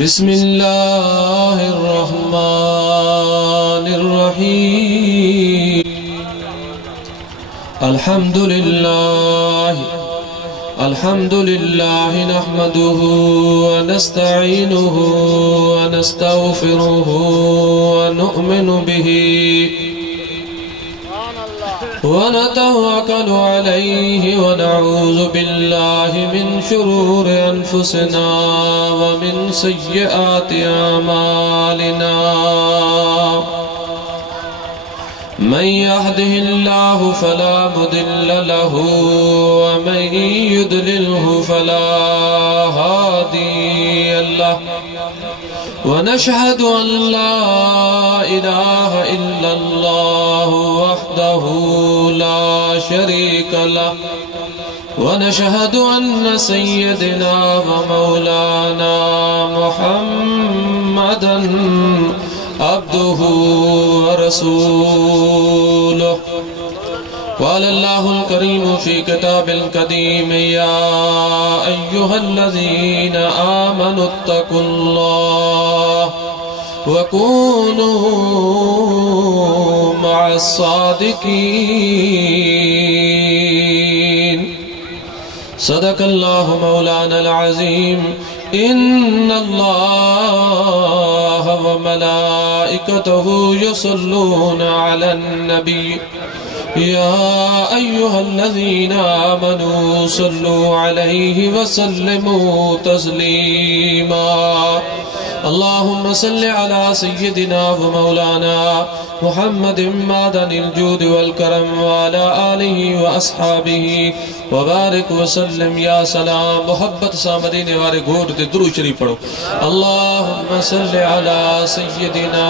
बिस्मिल्लाहिर्रहमानिर्रहीम। अल्हम्दुलिल्लाह नहमदुहु व नस्तईनुहु व नस्तगफिरुहु व नु'मिनु बिही व नतवक्कलु अलैहि व नऊज़ु बिल्लाहि मिन शुरूरि अनफुसिना व मिन सय्यिआति अमालिना। मन यहदिहिल्लाहु फला मुदिल्ल लहु व मन युद्लिल्हु फला हादिय लहु व नशहदु अन ला इलाहा इल्लल्लाहु वहदहु ला शरीका लहु व नशहदु अन्न सय्यदना व मौलाना मुहम्मदन अब्दुहु व रसूलुहु। क़ाल अल्लाहुल करीम फ़ी किताबिल कदीम या अय्युहल्लज़ीना आमनुत्तक़ुल्लाह व कूनू मअस्सादिक़ीन। सदक़ल्लाहु मौलानल अज़ीम। इन्नल्लाह व मलाइकतहु युसल्लूना अलन नबी या अय्युहल्लज़ीना आमनू सल्लू अलैहि व सल्लिमू तस्लीमा। अल्लाहुम्मा सल्लि अला सय्यिदिना व मौलाना मुहम्मदिन मादनिल जूद वल करम व अला आलिहि व अस्हाबिहि व बारिक व सल्लिम। या सलाम मोहब्बत सा मदीने वाले घोट ते दुरूद शरीफ पढ़ो। अल्लाहुम्मा सल्लि अला सय्यिदिना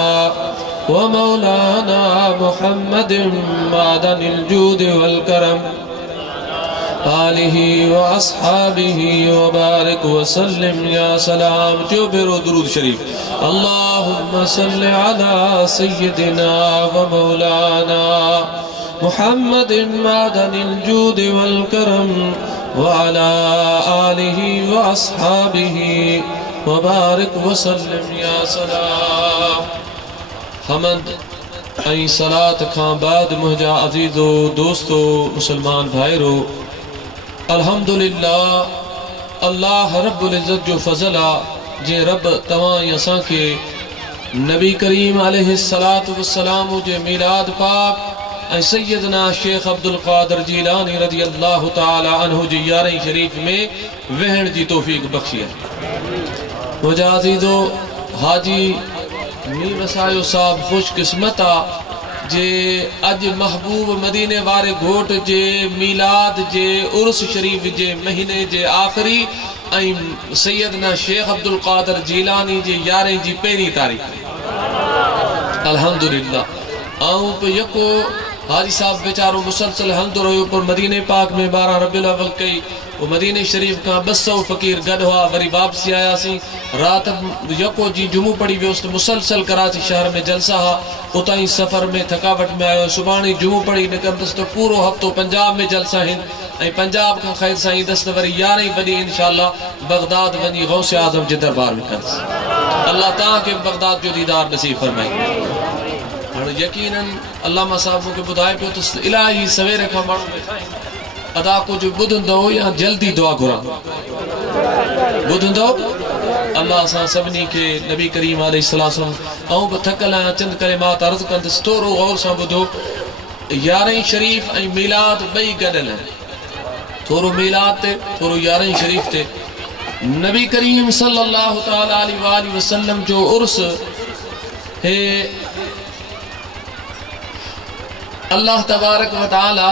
व मौलाना मुहम्मदिन मादनिल जूद वल करम आलिहि व अस्हाबिहि व बारिक व सल्लिम। या सलाम जो बेरो दुरूद शरीफ। अल्लाहुम्मा सल्लि अला सय्यिदिना व मौलाना मुहम्मदिन मादनिल जूद वल करम व अला आलिहि व अस्हाबिहि व बारिक व सल्लिम। या सलाम हमद ऐं सलात खां बाद मुंहिंजा अज़ीज़ो दोस्तो मुसलमान भाइरो, अल्हम्दुलिल्लाह अल्लाह रब्बुल इज़्ज़त जो फ़ज़ल आ जे रब तवां असां के नबी करीम अलैहिस्सलातु वस्सलाम जे मीलाद पाक ऐं सैयदना शेख अब्दुल क़ादिर जीलानी रज़ियल्लाहु ताला अन्हु जी यारहीं शरीफ में वहण जी तौफ़ीक़ बख़्शी है। मुंहिंजा अज़ीज़ो हाजी मी वसायो साहब खुशकिस्मत आ जे अज महबूब मदीने वारे घोट जे मीलाद जे उर्स शरीफ जे महीने जे आखिरी ऐं सैयदना शेख अब्दुल क़ादिर जीलानी जे 11 जी पहिरीं तारीख़ अल्हम्दुलिल्लाह। ऐं यको हाजी साहब बेचारो मुसलसल हलंदो रहियो पर मदीने पाक में 12 रबीउल अव्वल कई वो मदीने शरीफ का 200 फ़कीर गड हुआ। वरी वापसी आयासीं रात यको जी जुमू पढ़ी वियोसि मुसलसल कराची शहर में जलसा हा। उतां ई सफ़र में थकावट में आयो। सुभाणे जुमू पढ़ी निकरंदुसि तो पूरो हफ़्तो पंजाब में जलसा आहिनि ऐं पंजाब खां ख़ैर सां ईंदुसि त वरी 11 बजे इंशाअल्लाह बगदाद वञी गौसे आज़म जे दरबार में कंदुसि। अल्लाह तव्हांखे बगदाद जो दीदार नसीब फरमाई। हाणे यकीनन अल्लामा साहब मूंखे ॿुधाए पियो त इलाही सवेर खां माण्हू वेठा आहिनि। अदा कुछ ॿुधंदो या जल्दी दुआ घुरां ॿुधंदो। अल्लाह सां सभिनी खे नबी करीम अलैहिस्सलाम ऐं बि थकल आहियां चंद करे मां त अर्ज़ु कंदुसि थोरो गौर सां ॿुधो। 11 शरीफ़ ऐं मीलाद ॿई गॾियल आहिनि। थोरो मीलाद ते थोरो 11 शरीफ़ ते नबी करीम सल्लल्लाहु ताला अलैहि वसल्लम जो उर्स हे अल्लाह तबारक व तआला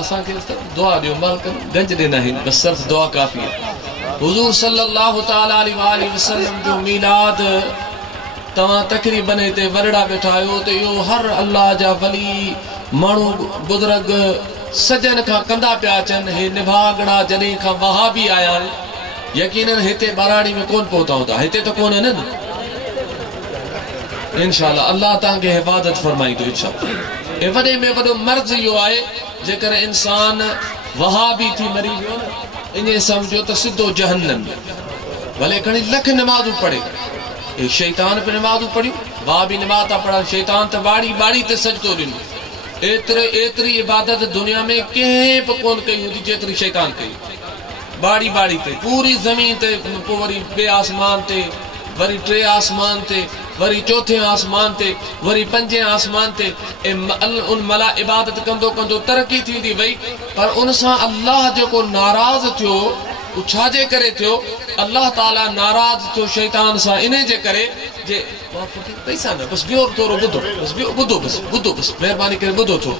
असां के दुआ दियो मालिक गंज देना है बस सिर्फ दुआ काफी है। हुजूर सल्लल्लाहु ताला अलैहि वसल्लम जो मीलाद तवा तकरीबन ते वरड़ा बैठा हो तो यो हर अल्लाह जा वली मानू बुजुर्ग सजन का कंदा पिया अचन। हे निभागड़ा जॾहिं खां वहाबी आया यकीनन हिते बाराड़ी में कौन पहुता होता हिते तो कौन है न। इंशाअल्लाह अल्लाह तव्हांखे हिफ़ाज़त फरमाई तो इंशाअल्लाह। वॾे में वॾो मर्ज़ इहो आहे जेकर इंसान वहाबी थी मरी वियो न इन्हें समझो तो सिद्धो जहन्नम भले घणी लख नमाज़ू पढ़े शैतान पे नमाज़ू पढ़ी वहाबी नमाज़ था पढ़ा शैतान तो बाड़ी बाड़ी ते सजदो ॾिनो एतरी इबादत दुनिया में कंहिं बि कोन कई हूंदी जेतिरी शैतान कई बाड़ी बाड़ी ते पूरी ज़मीन ते पोइ वरी ॿिए आसमान ते वरी टे आसमान ते वरी चौथे आसमान ते वरी पंजे आसमान ते उन मला इबादत कंदो कंदो तरक्की थींदी वई पर उन सां अल्लाह जेको नाराज़ थियो छाजे करे थियो अल्लाह ताला नाराज़ थियो शैतान सां इन जे करे जे पैसा न बस ॿियो थोरो ॿुधो बस ॿियो ॿुधो बस महिरबानी करे ॿुधो थोरो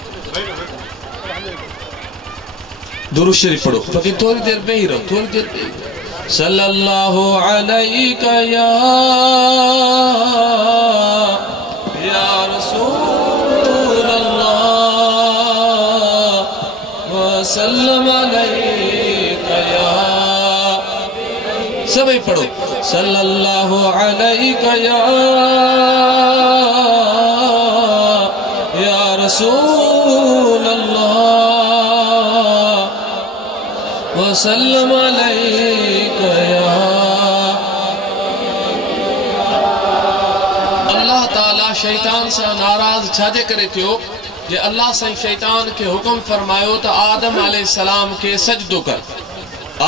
दुरूद शरीफ़ पढ़ो फ़क़ीर थोड़ी देर वेही रहो थोड़ी देर वेही सल्लल्लाहु अलैका या रसूल अल्लाह व सल्लम अलैका या सभी पढ़ो सल्लल्लाहु अलैका या रसूल अल्लाह व सल्लम अलैका या अल्लाह ताला शैतान से नाराज छाजे करे थियो जे अल्लाह साईं शैतान के हुक्म फरमायो तो आदम अलैहिस्सलाम के सजदो कर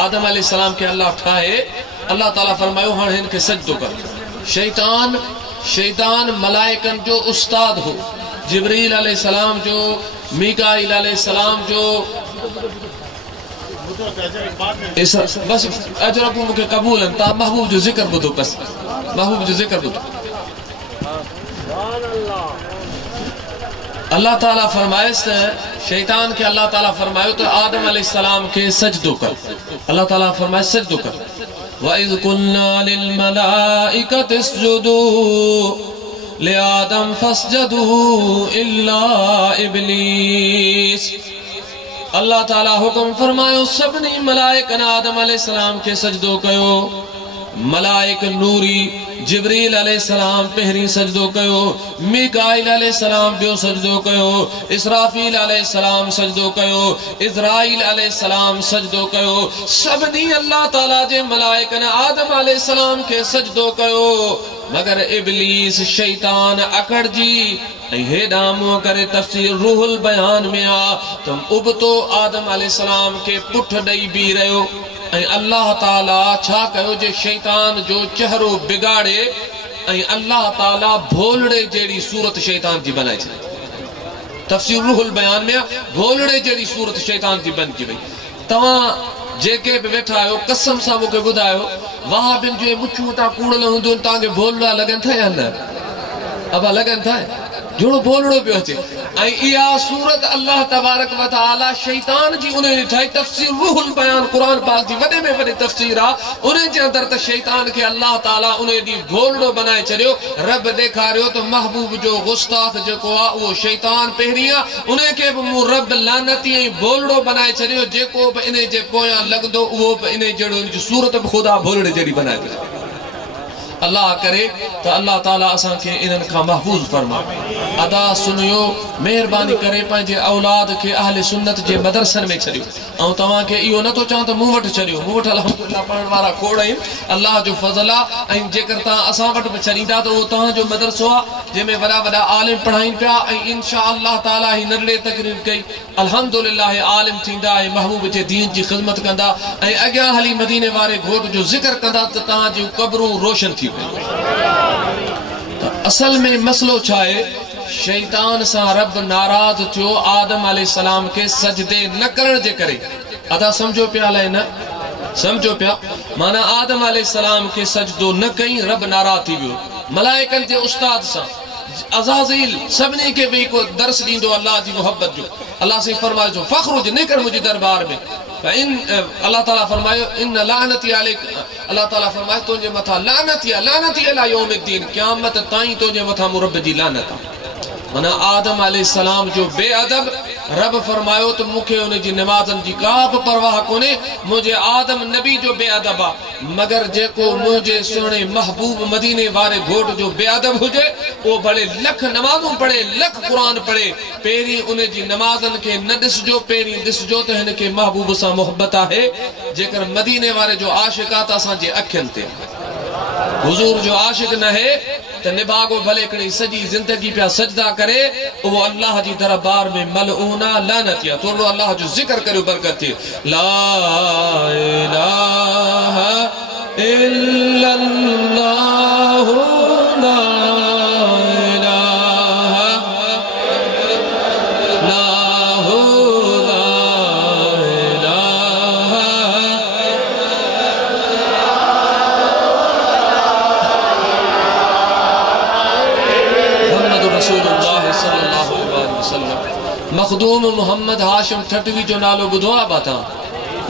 आदम अलैहिस्सलाम के अल्लाह ठाहे अल्लाह ताला फरमायो हाँ इनके सजदो कर शैतान मलाइकन जो उस्ताद हो जिब्रील अलैहिस्सलाम जो मीकाईल अलैहिस्सलाम जो बस अजरबू मुके कबूल ता महबूब जो जिक्र बुधो बस महबूब जो जिक्र बुधो अल्लाह ताला फरमाए शैतान के अल्लाह ताला फरमायो तो आदम अलैहिस्सलाम के सजदो कर अल्लाह ताला फरमाए सजदो कर वइज़ कुल्ना लिल मलाइकति इसजुदू ले आदम फसजदू इल्ला इब्लीस अल्लाह ताला हुक्म फरमायो सभनी मलाइकन आदम अलैहिस्सलाम के सजदो कयो मलाइक नूरी जिब्रील अलैहिस्सलाम पहरी सजदो कयो मीकाईल अलैहिस्सलाम बियो सजदो कयो इसराफील अलैहिस्सलाम सजदो कयो इज़राइल अलैहिस्सलाम सजदो कयो सभनी अल्लाह ताला जे मलाइकन आदम अलैहिस्सलाम के सजदो कयो मगर इब्लीस शैतान अकड़जी हेडा मुंह करे तफसीर रूहुल बयान में आ तुम उबतो आदम अलैहिस्सलाम के पुठ ॾेई बी रहियो अल्लाह ताला छा कयो जे शैतान जो चेहरो बिगाड़े अल्लाह ताला भोलड़े जेड़ी सूरत शैतान जी बनाई छे तफसीर रूहुल बयान में भोलड़े जेड़ी सूरत शैतान जी बन की वई तवा जेके भी बैठा आयो कसम सा मुके बुधायो वहां बिन जो मुछू ता कूड़ल हुंदो ताके भोलड़ा लगन था या न अब लगन था जोड़ो बोलड़ो पियो अचे इया सूरत अल्लाह तबारक व तआला शैतान जी उन्हें ठाई तफसीर रूहुल बयान कुरान पाक जी वडे में वडे तफसीर आ उन्हें जे अंदर त शैतान के अल्लाह ताला उन्हें दी बोलड़ो बनाए छरियो रब देखारियो तो महबूब जो गुस्ताख जेको आ वो शैतान पहरिया उन्हें के मु रब लानती बोलड़ो बनाए छरियो जेको ब इने जे पोया लगदो वो इने जेड़ो सूरत खुदा बोलड़े जेडी बनाए अल्लाह करे तो अल्लाह ताला असा के इनन का महफूज फरमा अदा सुनियो मेहरबानी करे पंहिंजे औलाद के अहले सुन्नत जे मदरसन में छरियो औ तवा के इयो न तो चाह तो मुंह वट छरियो मुंह वट अल्हम्दुलिल्लाह पढ़न वाला खोड़ आहिन अल्लाह जो फजल आ जेकर ता असा वट छरींदा तो वो ता जो मदरसो आ जे में वडा वडा आलिम पढ़ाइन पिया इंशाअल्लाह ताला ही नडड़े तकरीर कई अल्हम्दुलिल्लाह आलिम थींदा महबूब जे दीन जी खिदमत कंदा अग्या हली मदीने वाले घोट जो जिक्र कंदा त ता जी कब्रों रोशन थी असल में मसलो छाए शैतान सा रब नाराज थियो आदम अलैहिस्सलाम के सजदे न करण जे करे अदा समझो पिया लाए न समझो पिया माना आदम अलैहिस्सलाम के सजदो न कई रब नाराज थी वियो मलाइकन जे उस्ताद सा अज़ाज़ील सबने के भी को दर्स दींदो अल्लाह जी मोहब्बत जो अल्लाह से फरमायो जो फखरुज निकर मुझे दरबार में इन अल्लाह ताला फरमायो इन लानती अलैक अल्लाह ताला फरमायो तुझे मथा लानती अला यौमिद्दीन क़यामत ताई तुझे मथा रब जी लानत माना आदम अलैहिस्सलाम जो बेअदब रब फरमायो तो मुखे उन जी नमाज़न जी का परवाह कोने। मुझे आदम नबी जो बेअदब आ, मगर जेको मुझे सोने महबूब मदीने वारे घोट जो बेअदब हुजे वो भले लख नमाज़ूं पढ़े, लख कुरान पढ़े, पेरी उन जी नमाज़न के न दिसजो, पेरी दिसजो तो हिन के महबूब सा मोहब्बत है। जेकर मदीने वारे जो आशिक आ असां जे अखियन ते, हुजूर जो आशिक न है तो निभागो भले कड़ी सजी जिंदगी पिया सजदा करे, वो अल्लाह जी दरबार में मलऊना लानतिया। थोड़ो अल्लाह जो जिक्र करो बरकत थी। ला इलाहा इल्लल्लाह ला मखदूम मोहम्मद हाशिम ठटवी जो नालो बुधो आ बाता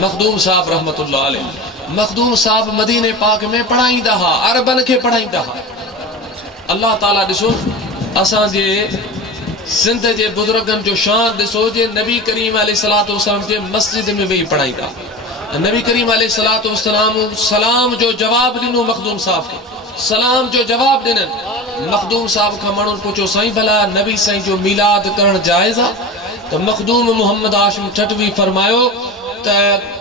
मखदूम साहब रहमतुल्लाह अलैह। मखदूम साहब मदीने पाक में पढ़ाईंदा हा, अरबन के पढ़ाईंदा हा। अल्लाह ताला दिसो असां जे सिंध जे बुजुर्गन जो शान दिसो जे नबी करीम अलैहिस्सलातु वस्सलाम जे मस्जिद में वेही पढ़ाईंदा। नबी करीम अलैहिस्सलातु वस्सलाम सलाम जो जवाब दिनो मखदूम साहब के, सलाम जो जवाब दिनन। मखदूम साहब का माण्हुनि पुछो साईं भला नबी साईं जो मिलाद करण जायज़ आ? तो मखदूम मोहम्मद हाशिम ठटवी फरमायो त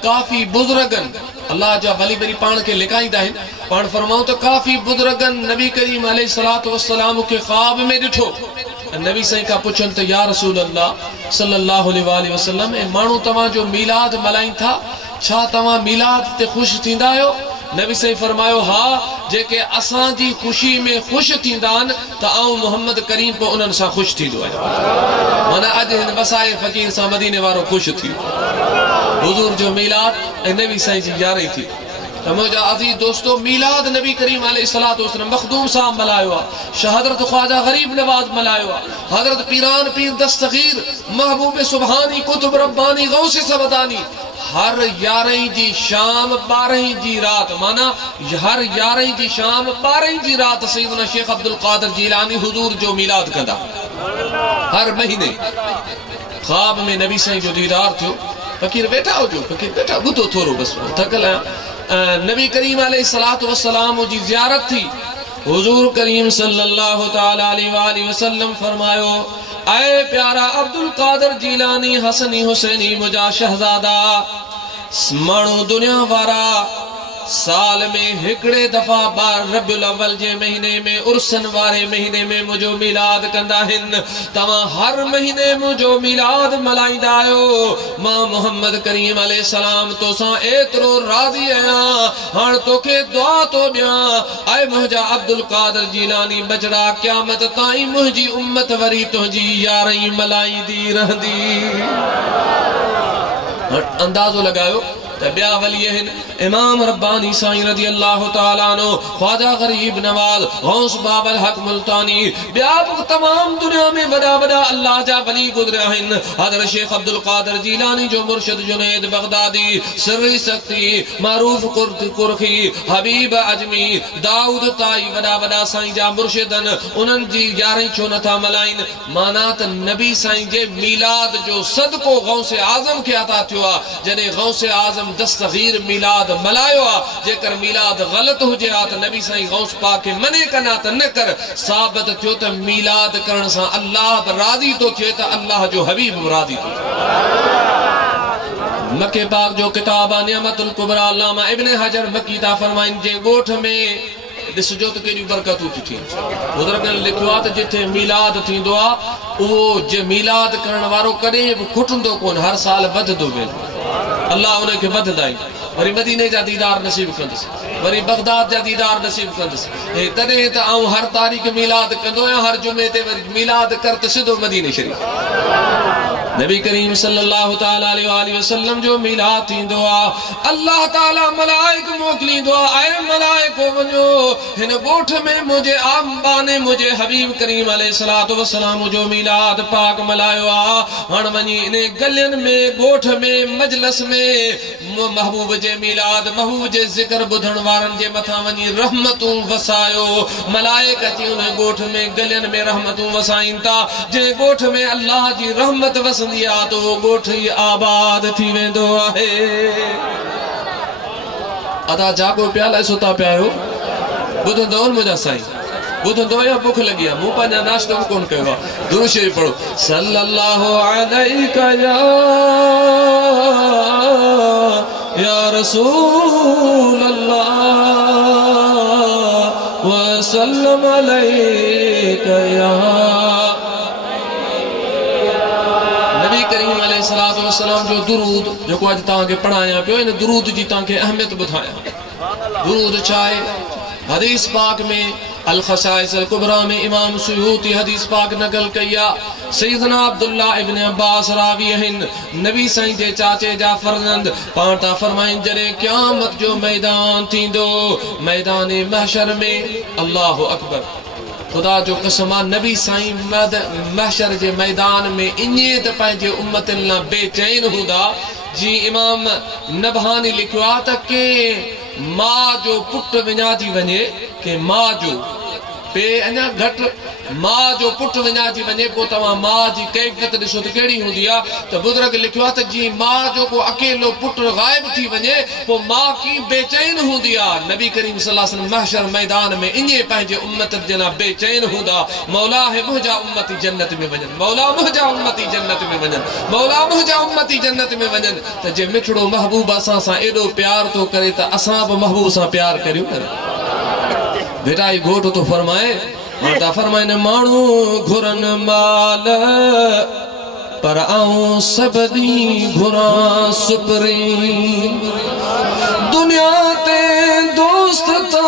काफ़ी बुजुर्गन अल्लाह जा वली वरी पाण के लिकाईंदा आहिनि, पाण फरमाऊं तो काफ़ी बुजुर्गन नबी करीम अलैहिस्सलातु वस्सलाम के ख्वाब में ॾिठो। नबी साईं का पुछन तो या रसूल अल्लाह सल्लल्लाहु अलैहि वसल्लम ए माण्हू तव्हां जो मिलाद मल्हाइनि था, छा तव्हां मिलाद ते ख़ुशि थींदा आहियो? नबी साईं फरमायो हा, जेके असां जी ख़ुशी में ख़ुशि थींदा आहिनि त आऊं मोहम्मद करीम पोइ उन्हनि सां ख़ुशि थींदो आहियां। माना अॼु हिन वसाए फ़कीर सां मदीने वारो ख़ुशि थी हुजूर जो मिलाद ऐं नबी साईं जी यारी थी। त मुंहिंजा अज़ीज़ दोस्तो मिलाद नबी करीम अलैहिस्सलातु वस्सलाम मखदूम साहब मल्हायो आहे, हज़रत ख्वाजा गरीब नवाज मल्हायो आहे, हज़रत पीरान पीर दस्तगीर महबूब सुभानी कुतुब रब्बानी गौसे समदानी हर 11 जी शाम 12 जी रात, माना हर 11 जी शाम 12 जी रात सैयदना शेख अब्दुल कादिर जिलानी हुजूर जो मिलाद कंदा। हर महीने ख्वाब में नबी साईं जो दीदार थियो। फकीर बैठा हो जो, फकीर बैठा ॿुधो थोरो बस थकल आहियां। नबी करीम अलैहिस्सलातु वस्सलाम जी ज़ियारत थी। हुजूर करीम सल्लल्लाहु तआला अलैहि वसल्लम फरमायो, ऐ प्यारा अब्दुल कादिर जिलानी हसनी हुसैनी मुजा शहजादा, माण्हू दुनिया वारा साल में हिकड़े दफा बार रबियुल अव्वल जे महीने में उर्सन वारे महीने में मुझो मिलाद कंदा हिन। तव्हां हर महीने मुझो मिलाद मल्हाईंदा आहियो। मां मोहम्मद करीम अलैहिस्सलाम तोसां एतिरो राज़ी आहियां, हाणे तोखे दुआ तो ॾियां, ऐ मुंहिंजा अब्दुल कादिर जिलानी बजड़ा क़यामत ताईं मुंहिंजी उम्मत वरी तुंहिंजी यारई मल्हाईंदी रहंदी। अंदाज़ो लगायो त ॿिया वली आहिनि, इमाम रब्बानी साईं रज़ी अल्लाह ताला अन्हु, ख्वाजा गरीब नवाज, गौस बाबल हक मुल्तानी, ॿिया बि तमाम दुनिया में वॾा वॾा अल्लाह जा वली गुज़रिया आहिनि। हज़रत शेख अब्दुल कादिर जिलानी जो मुर्शिद जुनैद बगदादी, सिर्री सख्ती, मारूफ कुरखी, हबीब अजमी, दाऊद ताई, वॾा वॾा साईं जा मुर्शिदन, उन्हनि जी यारहीं छो नथा मल्हाइनि? माना त नबी साईं जे मिलाद जो सदको गौसे आज़म खे अता थियो आहे। जॾहिं गौसे आज़म दस्तगीर मिलाद मल्हायो आहे, जेकर मिलाद ग़लत हुजे हा त नबी साईं गौस पाक खे मने कना त न कर। साबित थियो त मिलाद करण सां अल्लाह बि राज़ी तो थिए त अल्लाह जो हबीब बि राज़ी तो थिए। मके पाक जो किताब आहे निअमतुल कुबरा, अल्लामा इब्न हजर मकी था फरमाइनि, जे ॻोठ में ॾिसजो त केॾियूं बरकतूं थी थियनि। बुज़ुर्गनि लिखियो आहे त जिथे मिलाद थींदो आहे उहो जे मिलाद करण वारो कॾहिं बि खुटंदो कोन, हर साल वधंदो वेंदो। अल्लाह उनखे वधंदाई, वरी मदीने जा दीदार नसीब कंदुसि, वरी बगदाद जा दीदार नसीब कंदुसि। तॾहिं त आऊं हर तारीख़ मिलाद कंदो आहियां, हर जुमे ते वरी मिलाद कर त सिधो मदीने शरीफ़। नबी करीम सल्लल्लाहु तआला अलैहि वसल्लम जो मिलाद थींदो आहे, अल्लाह ताला मलाइक मोकिलींदो आहे, ऐ मलाइको वञो हिन ॻोठ में मुंहिंजे आमबाने मुंहिंजे हबीब करीम अलैहिस्सलातु वस्सलाम जो मिलाद पाक मल्हायो आहे। हाणे वञी इन गलियुनि में, ॻोठ में, मजलिस में महबूब जे मिलाद, महबूब जे ज़िक्र ॿुधण वारनि जे मथां वञी रहमतूं वसायो। मलाइक अची उन ॻोठ में गलियुनि में रहमतूं वसाइनि था। जंहिं ॻोठ में अल्लाह जी रहमत वसंदी हूंदी आहे त उहो ॻोठ ई आबाद थी वेंदो आहे। अदा जागो पिया लाइ सुता पिया आहियो, ॿुधंदव मुंहिंजा साईं, ॿुधंदव या बुख लॻी आहे? मूं पंहिंजा नाश्तो बि कोन कयो आहे। दुरूद शरीफ़ पढ़ो। सल्लल्लाहु अलैका या रसूल अल्लाह व सल्लम अलैका या नबी करीम अलैहिस्सलातु वस्सलाम जो दुरूद जेको अॼु तव्हांखे पढ़ायां पियो, इन दुरूद जी तव्हांखे अहमियत ॿुधायां। दुरूद छा आहे? हदीस पाक में अल खसाइस अल कुबरा में इमाम सुयूती हदीस पाक नकल कया। सैयदना अब्दुल्ला इब्न अब्बास रावी आहिनि, नबी साईं जे चाचे जा फर्जंद, पाण था फरमाइनि जॾहिं क़यामत जो मैदान थींदो, मैदान महशर में, अल्लाहु अकबर, खुदा जो कसम आहे, नबी साईं महशर जे मैदान में ईअं त पंहिंजे उम्मतनि लाइ बेचैन हूंदा। जी इमाम नबहानी लिखियो आहे त के मां जो पुट विञाइजी वञे, के मां जो पे अञा घटि मां जो पुटु विञाइजी वञे, पोइ तव्हां मां जी कैफ़ियत ॾिसो त कहिड़ी हूंदी आहे। त बुज़ुर्ग लिखियो आहे त जी मां जो को अकेलो पुटु ग़ाइब थी वञे, पोइ मां कीअं बेचैन हूंदी आहे। नबी करीम सल्लल्लाहु अलैहि वसल्लम महशर मैदान में ईअं पंहिंजे उम्मत जे लाइ बेचैन हूंदा। मौला है मुंहिंजा उम्मती जन्नत में वञनि, मौला मुंहिंजा उम्मती जन्नत में वञनि, मौला मुंहिंजा उम्मती जन्नत में वञनि। त जे मिठड़ो महबूब असां सां एॾो प्यार थो करे त असां बि महबूब सां प्यार करियूं न। बेटा ई घोट तो फरमाए, माता फरमाइने माण्हू घुरन माल पर आऊं सब दी घुरा सुपरी, दुनिया ते दोस्त ता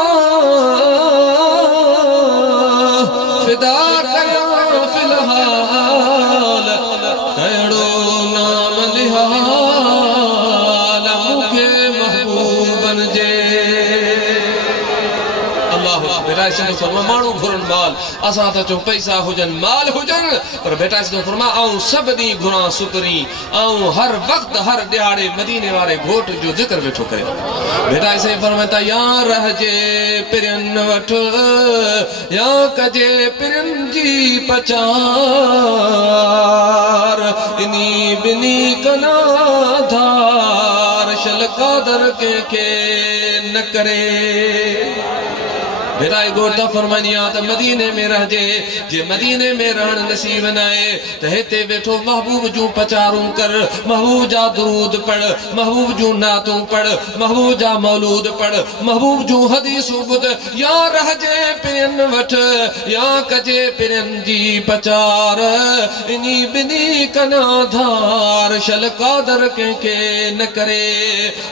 फिदा कया फिलहाल, कहिड़ो नाम निहाल मूंखे महबूबन जे। माण्हू घुरन माल, असां त चऊं पैसा हुजनि माल हुजनि, पर बेटा इसको फरमा आऊं सब दी घुरा सुकरी, आऊं हर वक्त हर दिहाड़े मदीने वाले घोट जो जिक्र वेठो करे। बेटा इसे फरमाता या रहजे पिरन वठ, या कजे पिरन जी पचार, इनी बिनी कना धार, शल कादर के न करे। बेटा गोटा फरमानिया त मदीने में रहजे, जे मदीने में रहण नसीब न आहे त हिते वेठो महबूब जूं पचारूं कर, महबूब जा दुरूद पढ़, महबूब जूं नातूं पढ़, महबूब जा मौलूद पढ़, महबूब जूं हदीसूं ॿुध। या रहजे पिरन वठ, या कजे पिरन जी पचार, इनी बिनी कना धार, शल कादर कंहिंखे न करे।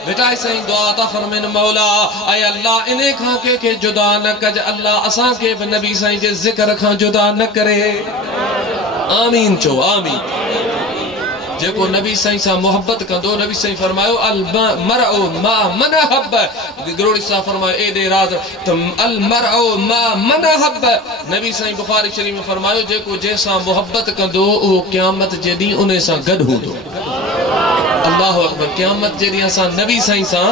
बेटा साईं दुआ था फरमाइनि मौला ऐं अल्लाह इन खां कंहिंखे जुदा न कज, अल्लाह असां के भी नबी साईं जे जिक्र खां जुदा न करे। आमीन चो आमीन। जेको नबी साईं सां मोहब्बत कंदो, नबी साईं फरमायो अल मरउ मा मन हब, गिरोड़ी सां फरमायो एॾे राज त अल मरउ मा मन हब। नबी साईं बुखारी शरीफ में फरमायो जेको जंहिंसां मोहब्बत कंदो उहो क़यामत जे ॾींहुं उन सां गॾु हूंदो। अल्लाहु अकबर। क़यामत जे ॾींहुं असां नबी साईं सां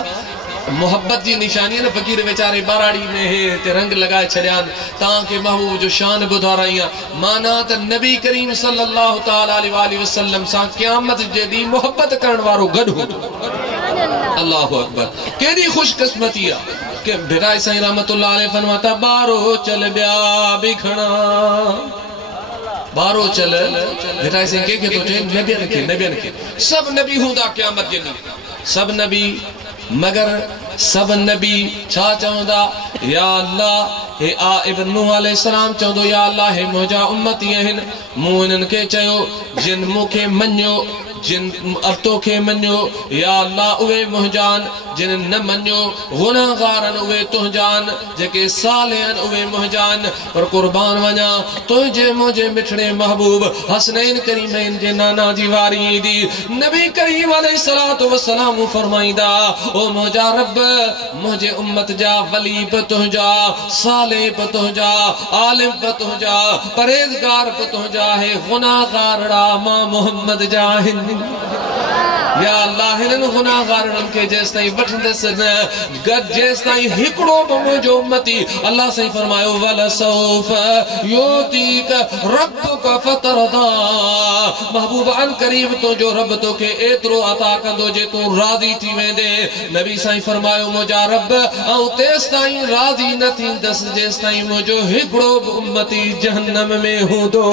मोहब्बत की निशानी है न। फकीर बेचारे बाराड़ी में ते रंग लगाए छड़ियान, ताके महबूब जो शान बुधाराई माना त नबी करीम सल्लल्लाहु तआला अलैहि वसल्लम सा क़यामत जे दी मोहब्बत करण वारो गड हो। अल्लाहु अकबर। केडी खुशकिस्मती है कि बेटा साईं रहमतुल्लाह अलैहि फरमाता बारो चल ब्या भी खणा, बारो चल बेटा साईं के तो चे नबियन के सब नबी हुंदा क़यामत जे दी, सब नबी मगर सब नबी छा चवंदा या अल्लाह हे आ इब्न नूह अलैहिस्सलाम चवंदो या अल्लाह हे मुंहिंजा उम्मती आहिनि, मूं इन्हनि खे चयो जिन मूंखे मञियो, जिन तोखे मञियो या अल्लाह उहे मुंहिंजान, जिन न मञियो गुनाहगारन उहे तुंहिंजान, जेके सालिहन उहे मुंहिंजान। पर कुर्बान वञा तुंहिंजे मुंहिंजे मिठड़े महबूब हसनैन करीमैन जे नाना जी वारी ईंदी। नबी करीम अलैहिस्सलातु वस्सलाम फरमाईंदा ओ मुंहिंजा रब मुंहिंजे उम्मत जा वली बि तुंहिंजा, सालिह बि तुंहिंजा, आलिम बि तुंहिंजा, परहेज़गार बि तुंहिंजा, हे गुनाहगार मां मोहम्मद जा आहिनि। या अल्लाह हिनन गुनाहगारन के जेस ताईं वठंदस न गद जेस ताईं हिकड़ो मुंहिंजो उम्मती अल्लाह सही फरमायो वल सौफ योतीक रब्बुक फतरदा महबूब अन करीब तो जो रब तो के एतरो अता कंदो जे तू राजी थी वेंदे नबी सही फरमायो मुंहिंजा रब ऐं तेस ताईं राजी न थींदस जेस ताईं मुंहिंजो हिकड़ो उम्मती जहन्नम में हूंदो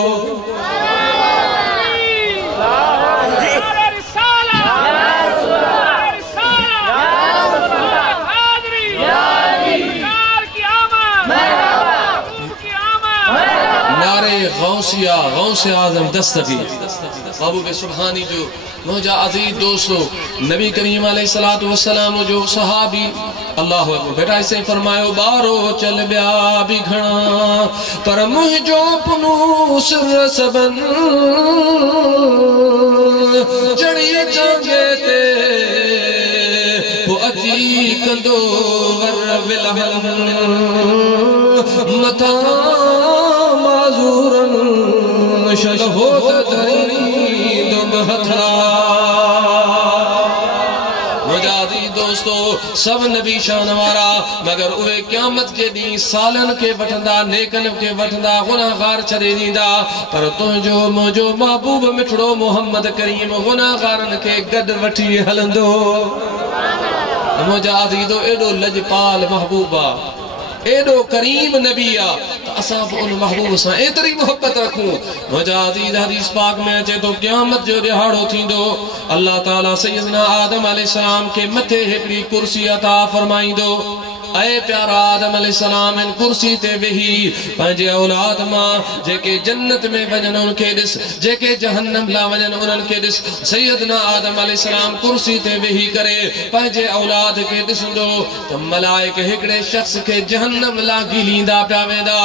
गौसिया गौसे आजम दस्तगी महबूब सुभानी जो मुझा अजीज दोस्तों नबी करीम अलैहिस्सलातु वस्सलाम जो सहाबी अल्लाह अकबर बेटा इसे फरमायो बारो चल ब्या भी घणा पर मुझो पुनूस रसबन चढ़िए चांगे ते वो अची कंदो वर विलहन मथा माजूरन शल होत तरीद बहथरा मुजादी दोस्तों सब नबी शान वारा मगर उहे क़यामत के दी सालन के वठंदा नेकन के वठंदा गुनाहगार छड़े दींदा पर तुझो मुझो महबूब मिठड़ो मोहम्मद करीम गुनाहगारन के गड वठी हलंदो मुजादी दो एडो लजपाल महबूबा एडो करीम नबिया असां उन महबूब से एतरी मोहब्बत रखूं मुझा अजीज हदीस पाक में अचे तो क़यामत जो दिहाड़ो थींदो अल्लाह ताला सैयदना आदम अलैहिस्सलाम के मथे हिकड़ी कुर्सी अता फरमाईंदो ऐ प्यारा आदम अलैहिस्सलाम इन कुर्सी ते वेही पंहिंजे औलाद मां जेके जन्नत में वञन उनके ॾिस जेके जहन्नम ला वञन उन्हनि खे ॾिस सैयदना आदम अलैहिस्सलाम कुर्सी ते वेही करे पंहिंजे औलाद खे ॾिसंदो त मलाइक हिकड़े शख्स खे जहन्नम ला गिलींदा पिया वेंदा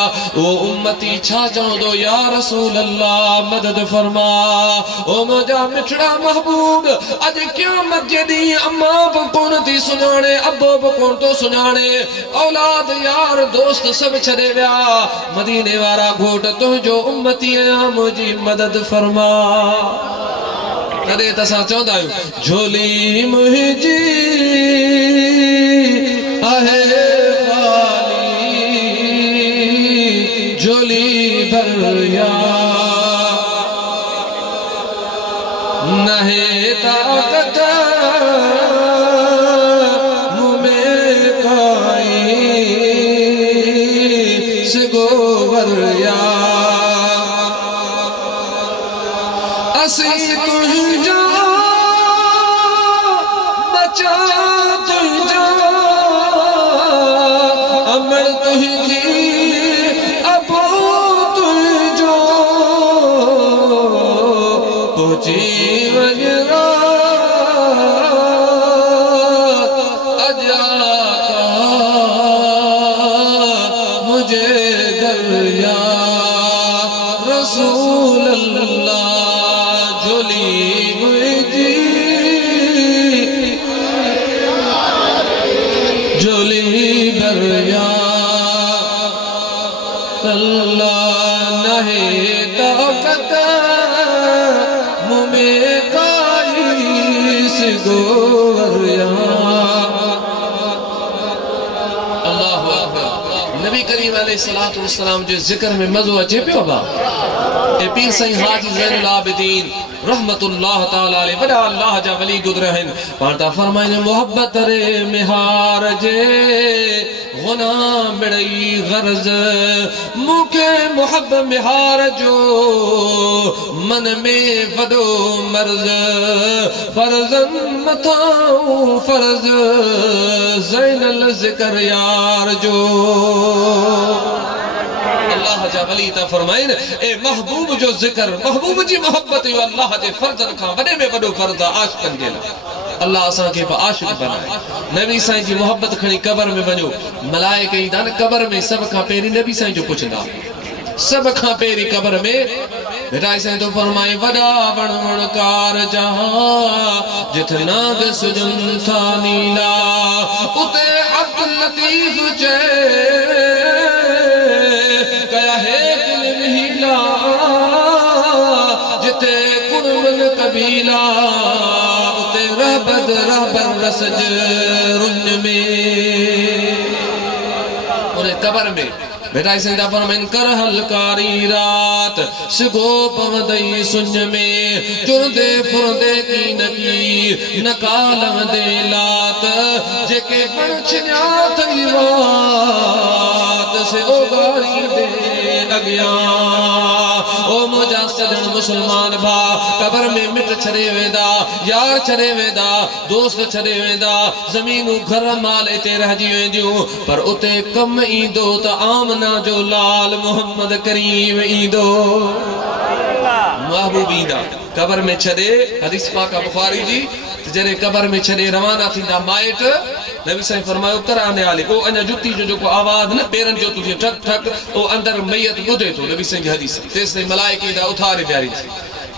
ओ उम्मती छा चवंदो या रसूल अल्लाह मदद फरमा ओ मुंहिंजा मिठड़ा महबूब अॼु क़यामत जे ॾींहुं अम्मा बि कोन थी सुञाणे अबो बि कोन थो सुञाणे औलाद यार दोस्त सब छड़े व्या मदीने वारा घोट तुझो उम्मती आहियां मुंहिंजी मदद फरमा तॾहिं त असां चवंदा आहियूं झोली मुंहिंजी आहे ख़ाली झोली भरिया नहे ताक़त सलाम जो जिक्र में मज़ो अचे पियो बा ए पीर साईं हाजी ज़ैनुल आबिदीन रहमतुल्लाह ताला अलैहि वडा अल्लाह जा वली गुज़रहिन पाण ता फरमाइन मोहब्बत रे मिहार जे गुनाह मिड़ई गर्ज मुखे मोहब्बत मिहार जो मन में वडो मर्ज फर्जन मथाऊं फर्ज ज़ैनुल ज़िक्र यार जो अल्लाह जा वली ता फरमाइन ए महबूब जो जिक्र महबूब जी मोहब्बत यो अल्लाह जे फर्जन का वडे में वडो फर्ज आशिकन जे अल्लाह असा के आशिक बनाए नबी साईं जी मोहब्बत खणी कब्र में वणो मलाइका ईंदा न कब्र में सब का पेरी नबी साईं जो पुछंदा सब का पेरी कब्र में बेटा साईं तो फरमाए वडा वणकार जहां जिथे नाग सुजन था नीला उते अब्दुल लतीफ जे कया है जिते कुर्बन कबीला उते रहबर रसज रुन में उन्हें कबर में बेटा इसे फरमाइन कर हलकारी रात सिगो पवदई सुन में चुरदे फुरदे की नकी नकालम दे लात जेके पंछिया थई वात से ओगारी दे अगिया ओ मुझा सजन मुसलमान भा कबर में मिट छड़े वेदा यार छड़े वेदा दोस्त छड़े वेदा जमीनू घर माल ते रहजी वेंदियूं पर उते कम ईंदो त आमना जो लाल मोहम्मद करीम ईंदो महबूब ईंदा कबर में छड़े हदीस पाक बुखारी जी जरे कबर में छड़े रवाना थींदा माइट नबी साईं फरमायो कराने वाले ओ अञा जुती जो को आवाज न पेरन जो तुझे ठक ठक ओ अंदर मैयत बुधे तो नबी साईं जी हदीस तेसे मलाइके दा उठारे प्यारी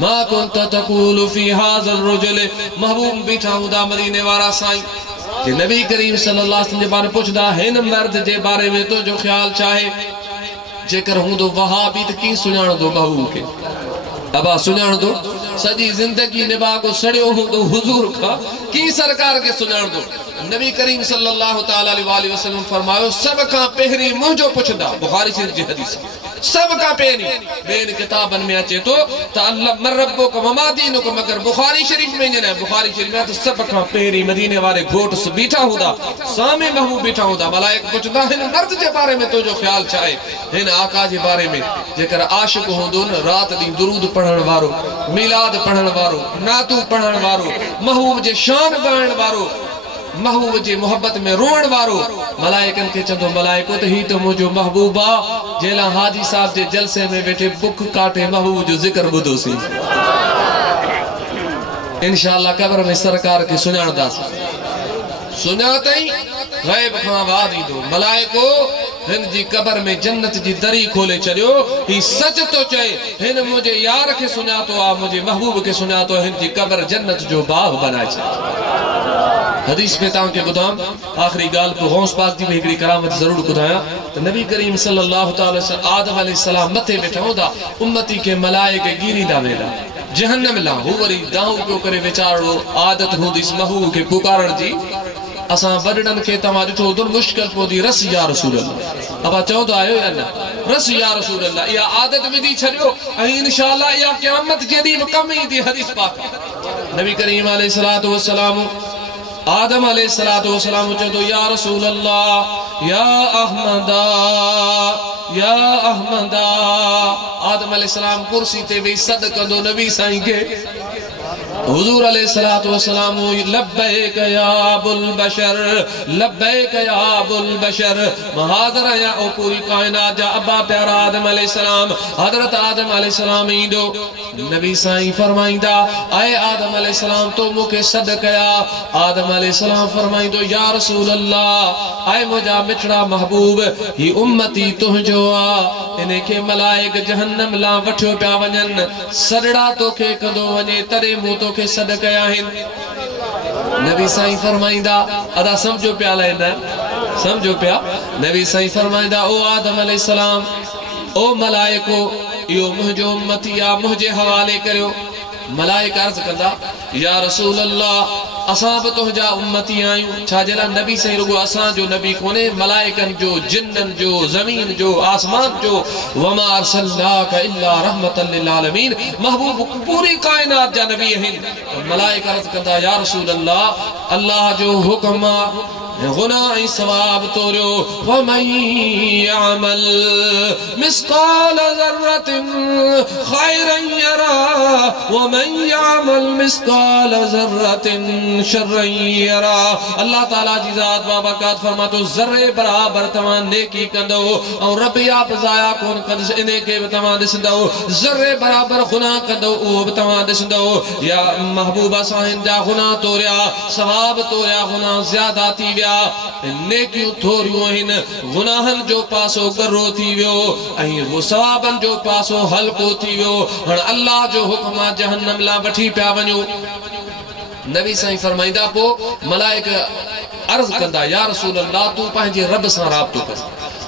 मा कुंत तकूलु फी हाज़ल रुजुल महबूब बैठा हुदा मदीने वाला साईं जे नबी करीम सल्लल्लाहु अलैहि वसल्लम जे बारे पुछदा हिन मर्द जे बारे में तो जो ख्याल चाहे जेकर हुंदो वहाबी त की सुणाण दो महबूब के अबा सुणाण दो सजी जिंदगी निभा को सड़ियो हुंदो हुजूर का की सरकार के सुणाण दो नबी करीम सल्लल्लाहु तआला अलैहि वसल्लम फरमायो सब का पहरी मुझो पुछदा बुखारी शरीफ जी हदीस सब का पहरी बेन किताबन में अचे तो अल्लाह मरब्बो का ममादीनो को मगर बुखारी शरीफ में ने बुखारी शरीफ में तो सब का पहरी मदीने वाले घोट से बैठा हुदा सामे महबूब बैठा हुदा मलाइक पुछदा हिन मर्द के बारे में तो जो ख्याल चाहे हिन आका के बारे में जेकर आशिक होंदो न रात दी दुरूद पढ़न वारो मिलाद पढ़न वारो नातू पढ़न वारो महबूब जे शान गायण वारो महबूब जी मोहब्बत में रोण वारो मलाइकन के चंदो मलाइको तो ही तो मुझो महबूबा जेला हाजी साहब जे जलसे में बैठे बुख काटे महबूब जो जिक्र बुधो सी इंशाअल्लाह कब्र में सरकार के सुनाणदास सुनातई गैब खां आवाज ईंदो मलाइको हिन जी कब्र में जन्नत जी दरी खोले चलियो ही सच तो चए हिन मुझे यार के सुनातो आ मुझे महबूब के सुनातो हिन जी कब्र जन्नत जो बाग बनाए छे हदीस में तां के बुधाम आखिरी गाल को गौस पाक दी हिकड़ी करामत जरूर बुधाया तो नबी करीम सल्लल्लाहु तआला अलैहि आदम अलैहि सलाम मथे बैठा होदा उम्मती के मलाइके गिरीदा वेदा जहन्नम ला हो वरी दाऊ को करे विचारो आदत होदी महबूब के पुकारन जी असा बडन के तमा दिठो दुर मुश्किल पोदी रस या रसूल अल्लाह अब चौदो आयो या ना रस या रसूल अल्लाह या आदत विधि छड़ियो इंशाअल्लाह या क़यामत के दी कमी दी हदीस पाक नबी करीम अलैहि सलातो व सलाम आदम अलैहिस्सलातु वस्सलाम चंदो या रसूल अल्लाह या अहमदा आदम अलैहिस्सलाम कुर्सी ते वे सद कंदो नबी साईं के हुजूर अलैहिस्सलातु वस्सलाम लब्बैक या अबुल बशर महादर या ओ पूरी कायनात जा अब्बा प्यारा आदम अलैहिस्सलाम हजरत आदम अलैहिस्सलाम इंदो नबी साईं फरमाइंदा आए आदम अलैहिस्सलाम तो मुके सद कया आदम अलैहिस्सलाम फरमाइंदो या रसूल अल्लाह आए मुजा मिठड़ा महबूब ही उम्मती तुझो आ इने के मलाइक जहन्नम ला वठो पिया वञन सदड़ा तोखे कदो वञे तरे मु तोखे सद कया हिन नबी साईं फरमाइंदा अदा समझो पिया लेना समझो पिया नबी साईं फरमाइंदा ओ आदम अलैहिस्सलाम ओ मलाइको यो मुझो उम्मती आ मुझे हवाले करियो मलाइक अर्ज कंदा या रसूल अल्लाह असा भी तुझा उम्मती आयूं छा जला नबी साईं रुगो असा जो नबी कोने मलाइकन जो जिन्नन जो जमीन जो आसमान जो वमा अरसलनाका इल्ला रहमतल लिल आलमीन महबूब पूरी कायनात जा नबी हैं मलाइक अर्ज कंदा या रसूल अल्लाह अल्लाह जो हुक्म गुनाह सवाब तोरियो वमन यअमल मिस्काल ज़र्रतिन खैरन यरा वमन यअमल मिस्काल ज़र्रतिन शर्रन यरा अल्लाह ताला जी जात बाबरकात फरमातो जर्रे बराबर तमा नेकी कंदो और रब आप जाया कोन कंदस इने के तमा दिसंदो जर्रे बराबर गुनाह कंदो ओ तमा दिसंदो या महबूबा साहिन जा गुनाह तोरिया सवाब तोरिया गुनाह ज्यादा थी व्या नेकियूं थोरियूं आहिनि गुनाहन जो पासो गरो थी वियो ऐं वो सवाबन जो पासो हल्को थी वियो हाणे अल्लाह जो हुक्म आहे जहन्नम ला वठी पिया वञो नबी साईं फरमाईंदा पो मलाइक अर्ज कंदा या रसूल अल्लाह तू पंहिंजे रब सां राब्तो कर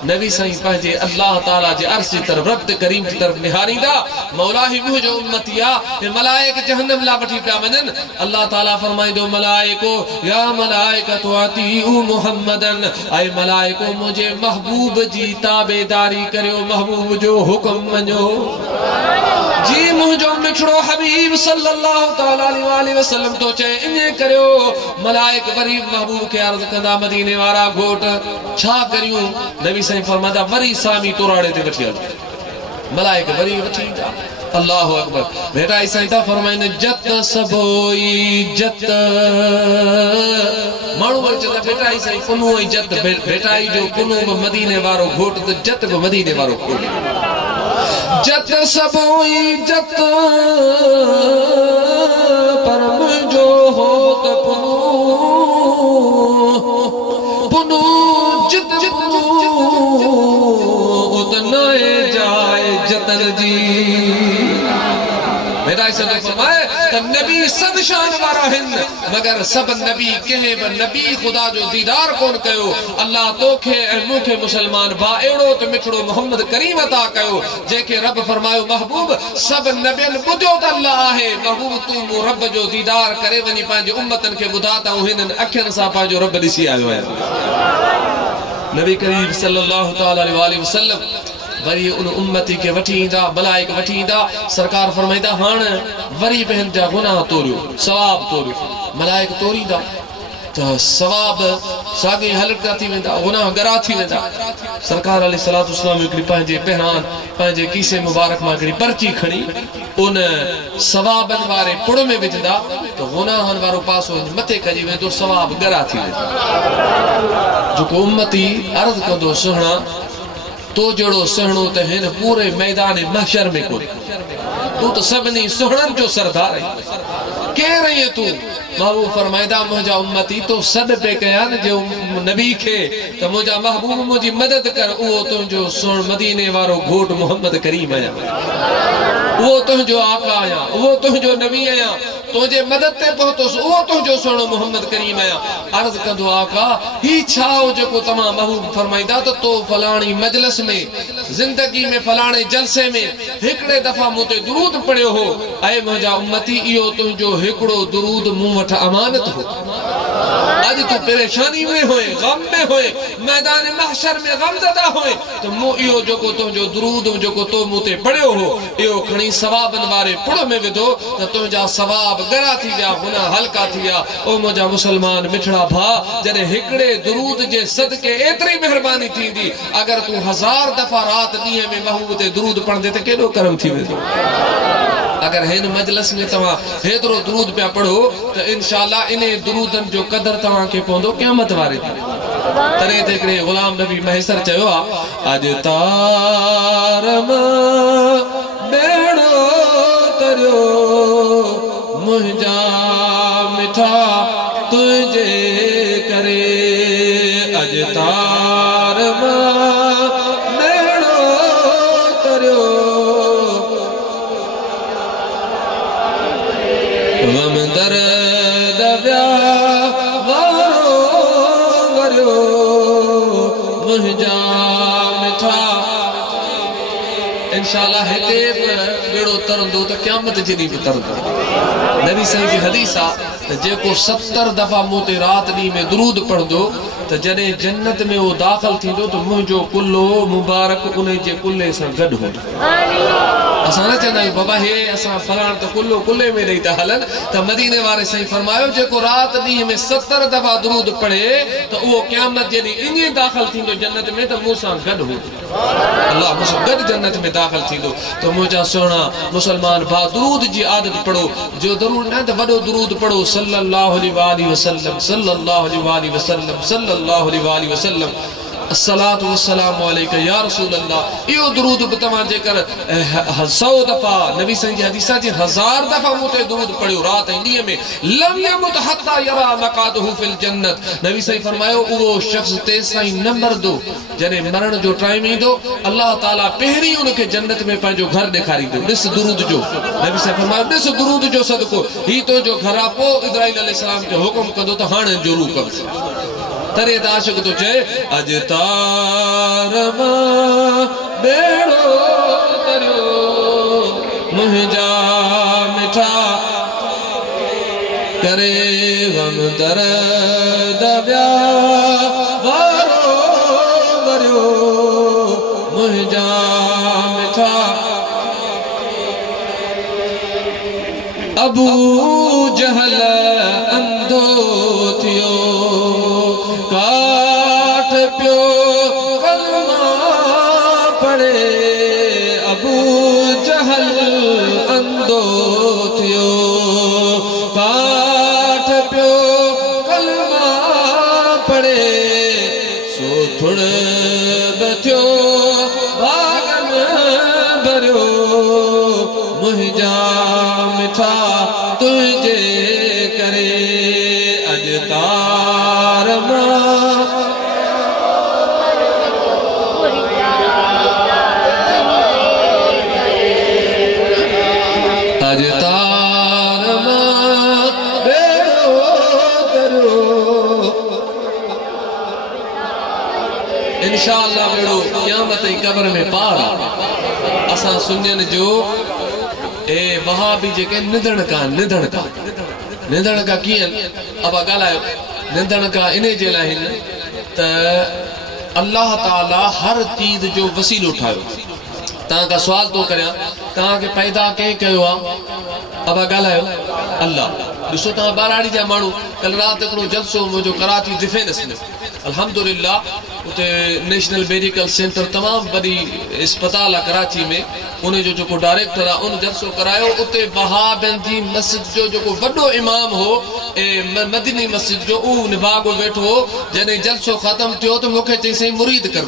नबी साईं पंहिंजे अल्लाह ताला जे अर्श जी तरफ रब करीम की तरफ निहारींदा मौला ही मुंहिंजो उम्मती आहे हे मलाइक जहन्नम ला वठी पिया वञनि अल्लाह ताला फरमाईंदो मलाइको या मलाइकतु अतीउ मुहम्मदन ऐं मलाइको मुंहिंजे महबूब जी ताबेदारी करियो महबूब जो हुक्म मञो जी मुंहिंजो मिठड़ो हबीब सल्लल्लाहु तआला अलैहि वसल्लम तो चए इने करियो मलाइक वरी महबूब के अर्ज़ कंदा मदीने वारा घोट छा करियूं नबी साईं फरमादा वरी सामी तोराड़े ते वठी हल मलाइक वरी वठी ईंदा अल्लाह अकबर बेटा साईं था फरमाइनि जत सबोई जत माण्हू वरी चवंदा बेटा साईं पुनू ऐं जत बेटा जो पुनू बि मदीने वारो घोट त जत बि मदीने वारो घोट जत सबोई जत पर मुंहिंजो हो त पुनू जित उतनाए जाए जतन जी बेटा इसे तो फरमाए त नबी सब शान वारा हिन मगर सब नबी कहे ब नबी खुदा जो दीदार कोन कयो अल्लाह तोखे ए मुखे मुसलमान बा एड़ो त मिठड़ो मोहम्मद करीम अता कयो जेके रब फरमायो महबूब सब नबियन बुधो त अल्लाह आहे महबूब तू रब जो दीदार करे वनी पंहिंजे उम्मतन के बुधा त हिनन अखियन सा पंहिंजो रब ॾिसी आयो आहे नबी करीम सल्लल्लाहु तआला अलैहि वसल्लम वरी उन उम्मती के वठी ईंदा मलाइक वठी ईंदा सरकार फरमाईंदा हाणे वरी बहन जा गुनाह तोरियो सवाब तोरियो मलाइक तोरींदा त सवाब सागे हलका थी वेंदा गुनाह गरा थी वेंदा सरकार अलैहिस्सलातु वस्सलाम हिकड़ी पंहिंजे पहिरान पंहिंजे कीसे मुबारक मां हिकड़ी पर्ची खणी उन सवाबन वारे पुड़ में विझंदा त गुनाहन वारो पासो मथे कजी वेंदो सवाब गरा थी वेंदा जो उम्मती अर्ज कंदो सुहणा तो जड़ो सहणो त हिन पूरे मैदान महशर में कोन तू तो सभनी सुहणन जो सरदार है कह रही तू महबूब फरमाइदा मुझा उम्मती तो सद पे कया न जो नबी खे त मुझा महबूब मुझी मदद कर वो तुझो सुन मदीने वारो घोट मोहम्मद करीम आया वो तुझो आका आया वो तुझो नबी आया तुझे मदद ते पहुतो वो तुझो सुनो मोहम्मद करीम आया अर्ज कंदो आका ही छाओ जो तमा महबूब फरमाइदा तो फलानी मजलिस में जिंदगी में फलाने जलसे में हिकड़े दफा मुते दुरूद पढ़ियो हो ऐ मुझा उम्मती इयो तुझो हिकड़ो दुरूद मुंह वठ अमानत हो आज तू परेशानी में होए गम में होए मैदान महशर में गमज़दा होए तो मु इयो जो तुझो दुरूद जो तो मुते पढ़ियो हो इयो खणी सवाबन वारे पुड़ में विधो त तुझा सवाब गरा थी जा गुनाह हल्का थी जा ओ मुझा मुसलमान मिठड़ा भा जने हिकड़े दुरूद जे सदके एतरी मेहरबानी थींदी अगर तू 1000 दफा रात दी में महबूब ते दुरूद पढ़दे त केडो करम थी वेंदो अगर हिन मजलिस में तवा हेतरो दुरूद पे पढ़ो तो इंशाअल्लाह इने दुरूदन जो कदर तवा के पौंदो क़यामत वारे तरे देखड़े गुलाम नबी महसर चयो आज तारम बेड़ो तरियो मुझा मिठा तुझे करे आज तारम बेड़ो तरियो गम दर्द वारो वरो मुझा मिठा इंशाअल्लाह हिते बेड़ो तरंदो त क़यामत जदी भी तरंदो नबी साईं जी हदीस आ त जेको 70 दफा मोते रात दी में दुरूद पढ़दो त जने जन्नत में वो दाखिल थींदो तो मुझो कुल्लो मुबारक उन जे कुल्ले से गड हो असा न चंदा बाबा हे असा फलाण तो कुल्लो कुल्ले में रही था हलन त मदीने वाले सही फरमायो जेको रात दी में 70 दफा दुरूद पढ़े तो वो क़यामत जदी इने दाखिल थींदो जन्नत में त मूसा गड हो अल्लाह मुझ गड जन्नत में दाखिल थींदो तो मुझा सोना मुसलमान भा दुरूद जी आदत पढ़ो जो दुरूद न त वडो दुरूद पढ़ो सल्लल्लाहु अलैहि वसल्लम सल्लल्लाहु अलैहि वसल्लम सल्लल्लाहु अलैहि वसल्लम अस्सलातु वस्सलामु अलैका या रसूल अल्लाह यो दुरूद तमा जेकर 100 दफा नबी साईं जी हदीसा जी 1000 दफा मुते दुरूद पढ़ियो रात दी में लम यमुत हत्ता यरा मकादहु फिल जन्नत नबी साईं फरमायो वो शख्स ते साईं न मरदो जने मरण जो टाइम इंदो अल्लाह ताला पहरी उनके जन्नत में पंहिंजो घर दिखारी दो दिस दुरूद जो नबी साईं फरमायो दिस दुरूद जो सदको ही तो जो घर पो इब्राहिम अलैहि सलाम के हुक्म कंदो त हाणे जरूर कर तरे त आशिक़ तो चए अज तार मां बेड़ो करियो मुंहिंजा मिठा करे गम दर्द ॿिया वारो वरियो मुंहिंजा मिठा अबू जहल अंधो थियो काठ पियो कलमा पढ़े अबू जहल अंधो थियो काठ पियो कलमा पढ़े सो थोड़ बथियो भागन भरियो मुंहिंजा मिठा तुझे करे अज तार अज तार बेड़ो करो इंशाअल्लाह बेड़ो क़यामत जी कब्र में पार असां सुन्नियन जो ए वहाबी जेके निधण का कीअं अब ॻाल्हायो निधण का इन जे लाइ त अल्लाह ताला हर चीज़ जो वसीलो ठाहियो तव्हां खां सुवाल थो करियां तव्हांखे पैदा कंहिं कयो आहे अब ॻाल्हायो अल्लाह ॾिसो तव्हां ॿाराड़ी जा माण्हू कल राति हिकिड़ो जलसो मुंहिंजो कराची डिफेंस में अल्हम्दुलिल्लाह उते नेशनल मेडिकल सेंटर तमामु वॾी अस्पताल आहे कराची में उन जो जेको डायरेक्टर आहे उन जलसो करायो उते वहाबन जी मस्जिद जो जेको वॾो इमाम हो ऐं मदनी मस्जिद जो उहो निभागो वेठो हो जॾहिं जलसो ख़तमु थियो त मूंखे चई साईं मुरीद कर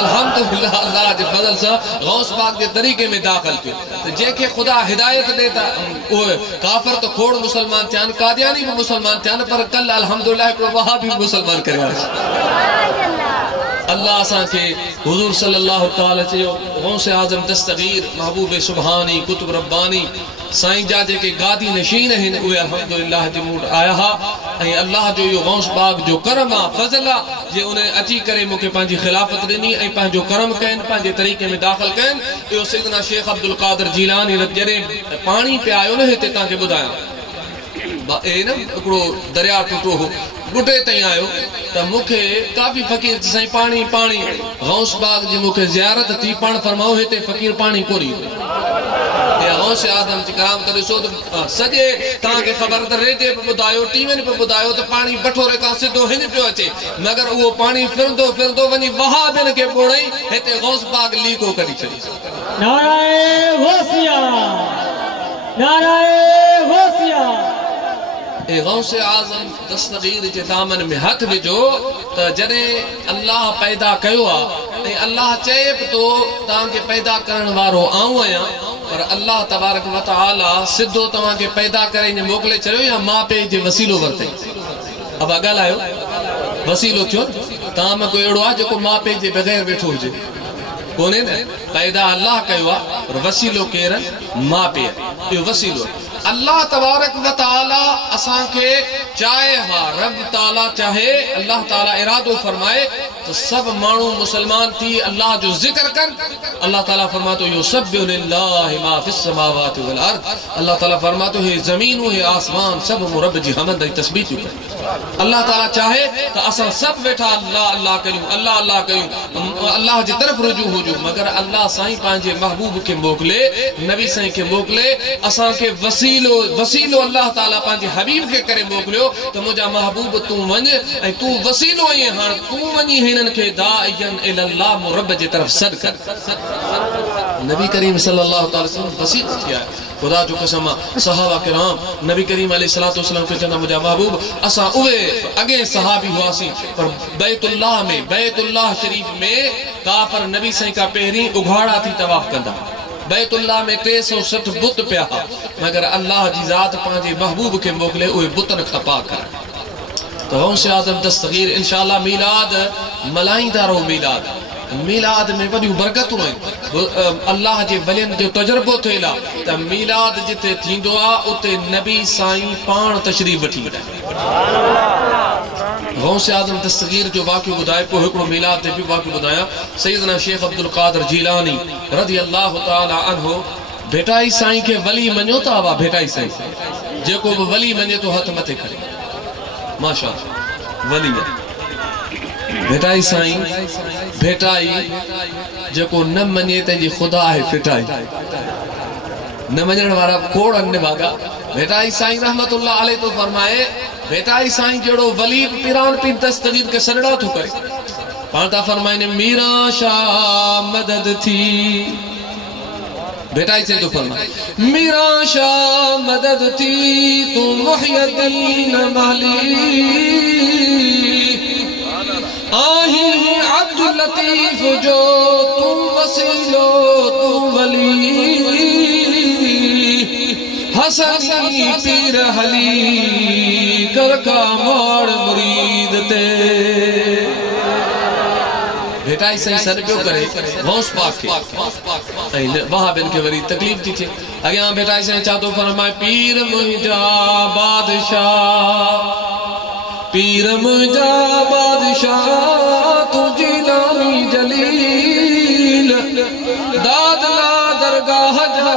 अल्हम्दुलिल्लाह अल्लाह जे फज़ल सां गौस पाक जे तरीक़े में दाख़िल थियो त जंहिंखे ख़ुदा हिदायत ॾे त उहे काफ़िर त खोड़ मुसलमान थिया आहिनि कादियानी बि मुसलमान थिया आहिनि पर कल अल्हम्दुलिल्लाह हिकिड़ो वहाबी बि मुसलमान करे अल्लाह असांखे हुज़ूर सल्लल्लाहु तआला चयो गौस आज़म दस्तगीर महबूब सुभानी कुतुब रब्बानी साईं जा जेके गादी नशीन आहिनि उहे अल्हम्दुलिल्लाह जे मूं आया हा ऐं अल्लाह जो इहो गौस पाक जो करम आहे फज़ल आहे जे उन अची करे मूंखे पंहिंजी खिलाफ़त ॾिनी ऐं पंहिंजो करम कयनि पंहिंजे तरीक़े में दाख़िल कयनि इहो सैयदना शेख अब्दुल क़ादिर जीलानी जॾहिं पाणी पियायो न हिते तव्हांखे ॿुधायां न हिकिड़ो दरिया टुटो हो बुटे ताईं आयो त मूंखे काफ़ी फ़क़ीर साईं पाणी पाणी गौस बाग जी मूंखे ज़ियारत थी पाण फरमाओ हिते फ़क़ीर पाणी कोन्हे गौस आज़म जी करामत ॾिसो त सॼे तव्हांखे ख़बर त रेडियो पे ॿुधायो टीवीनि पे ॿुधायो त पाणी बठोरे खां सिधो हिन पियो अचे मगर उहो पाणी फिरंदो फिरंदो वञी वहाबिन खे ॿोड़ई हिते गौस बाग लीको कढी छॾी नाराए होसिया नाराए होसिया ए गौस आज़म दस्तगीर जे दामन में हथ विझो त जॾहिं अल्लाह पैदा कयो आहे ऐं अल्लाह चए बि थो तव्हांखे पैदा करण वारो आऊं आहियां पर अल्लाह तबारक व तआला सिधो तव्हांखे पैदा करे मोकिले छॾियो या माउ पीउ जे वसीलो वरितई अब ॻाल्हायो वसीलो थियो तव्हां में कोई अहिड़ो आहे जेको माउ पीउ जे बग़ैर वेठो हुजे कोन्हे न पैदा अल्लाह कयो आहे पर वसीलो केरु माउ पीउ इहो वसीलो अल्लाह तबारक व तआला असांखे चाहे हा रब ताला चाहे अल्लाह ताला इरादो फरमाए तो सब मानू मुसलमान थी अल्लाह जो जिक्र कर अल्लाह ताला फरमातो युसब्बिहु लिल्लाहि मा फिस समावाति वल अर्द अल्लाह ताला फरमातो है जमीन है आसमान सब रब जी हमद ऐं तस्बीह थी अल्लाह ताला चाहे तो असां सब वेठा अल्लाह अल्लाह करियूं अल्लाह जी तरफ रुजू हुजूं मगर अल्लाह साईं पंहिंजे महबूब के मोकले नबी साईं के मोकले असांखे वसीलो अल्लाह ताला पंहिंजे हबीब के करे मोकलियो तो मुझा महबूब तू वञ ऐं तू वसीलो आहीं हाणे तू वञी हिननि खे दाइयन इलल्लाह रब जे तरफ सद कर नबी करीम सल्लल्लाहु अलैहि वसल्लम वसीलो किया खुदा जो कसम सहाबा किराम नबी करीम अलैहिस्सलातु वस्सलाम के चंदा मुझा महबूब असा उहे अगे सहाबी हुआसी पर बैतुल्लाह शरीफ में काफर नबी साईं का पहिरीं उघाड़ा थी तवाफ कंदा बैतुल्लाह में 360 बुत पिया मगर अल्लाह जी ज़ात पंहिंजे महबूब के मोकले उहे बुतन खपा कर तो गौस आज़म दस्तगीर इंशाअल्लाह मीलाद मल्हाईंदा रहो मीलाद में वॾियूं बरकतूं आहिनि अल्लाह जे वलियनि जो तजुर्बो थियल आहे त मीलाद जिते थींदो आहे उते नबी साईं पाण तशरीफ़ वठी वेंदा गौसे आज़म दस्तगीर जो वाक़ियो ॿुधाए पोइ हिकिड़ो मीलाद ते बि वाक़ियो ॿुधायां। सैयदना शेख अब्दुल क़ादिर जीलानी रज़ी अल्लाह ताला अन्हु भेटाई साईं के वली मञो था वा भेटाई साईं जेको भी वली मञे तो हथ मथे करे माशा वली भेटाई साईं भेटाई जेको न मञे तंहिंजी ख़ुदा है फिटाई न मञण वारा खोड़ अन भागा। भेटाई साईं रहमतुल्लाह अलैह तो फरमाए भेटाई साईं जहिड़ो वली पिरान पी दस्तगीर के सजड़ा थो करे। पाण था फरमाइनि मीरा शाह मदद थी भेटाई से तो फरमाए मीरा शाह मदद थी तू मुहय्यद्दीन माली आही अब्दुल लतीफ जो तू वसीलो तू वली हसनी पीर हली कर का मोड़ मुरीद ते भेटाई साईं सर पियो करे गौस पाक के वहाबिन के वरी तकलीफ थी थे अॻियां भेटाई साईं छा थो फरमाए पीर मुंहिंजा बादशाह पीर मुंहिंजा बादशाह तुझी नामी जलील दादला दरगाह जा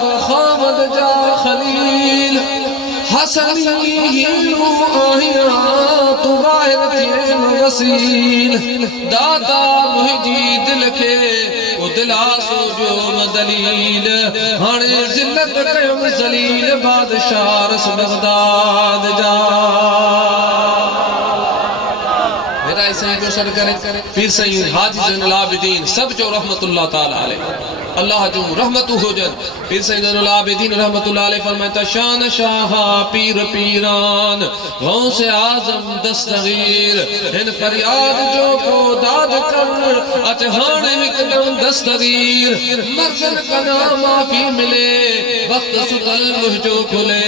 तू खामद जा खलील हसनी हीरो आहिया तू बाहिर थियन वसील दादा मुंहिंजी दिल के ओ दिलासो जो दलील हाणे जिल्लत कयम जलील बादशाह रस बगदाद जा भेटाई साईं जो सर करे पीर साईं हाजी ज़ैनुल आबिदीन सब जो रहमतुल्लाह ताला अलैह अल्लाह जो रहमतु हुजन। पीर साईं ज़ैनुल आबिदीन रहमतुल्लाह अलैह फरमाता शान शाह पीर पीरान गौसे आज़म दस्तगीर इन फरियाद जो को दाद कर अच हाणे हिकदम दस्तगीर मर्जन कना माफी मिले वक्त सुतल मुझो खुले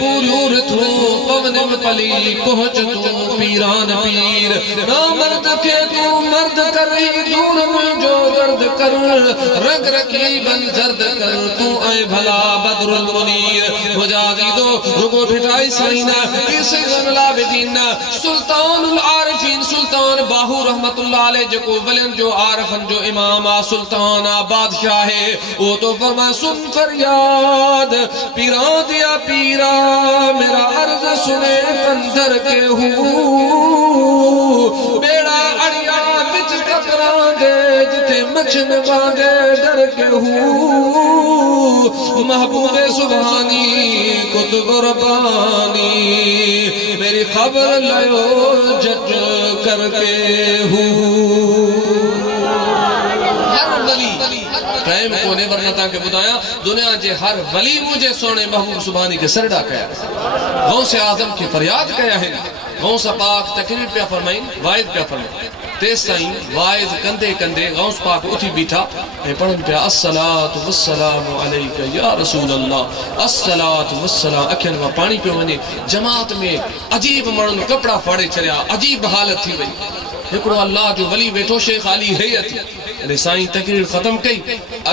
पूरूर थू पवन पली पहुंच तू पीरान पीर ना मर्द के तू मर्द कर दूर मुझो दर्द कर रंग रकीबन जर्द कर तू ऐ भला बदरुल मुनीर मुजादी दो रुको भेटाई साईं पीर साईं ज़ैनुल आबिदीन सुल्तानुल आरिफीन सुल्तान बाहू रहमतुल्लाह अलैह जो वलियन जो आरिफन जो इमाम आ सुल्तान आ बादशाह है वो तो फरमा सुन फरियाद पीरा दिया पीरा मेरा अर्ज सुने कंधर के हूँ बेड़ा अड़िया बिच कपड़ा दे जिथे मछन बांधे डर के हूँ महबूबे सुभानी कुतुब रब्बानी मेरी खबर लयो जज करके हूँ हर वली टाइम कोने वरना ताके बुधाया दुनिया जे हर वली मुझे सोने महबूब सुभानी के सरडा कया गौसे आज़म की फरियाद कया है गौस पाक तकरीर पे फरमाइन वाइद पे फरमाइन तेज साईं वाइज कंदे कंदे गौस पाक उठी बीठा ए पढ़न पे अस्सलातु वस्सलामु अलैका या रसूल अल्लाह अस्सलातु वस्सलाम अखियन में पानी पे वने जमात में अजीब मरण कपड़ा फाड़े छरिया अजीब हालत थी वई हिकड़ो अल्लाह जो वली बैठो शेख अली हैयत ने साईं तकरीर खत्म कई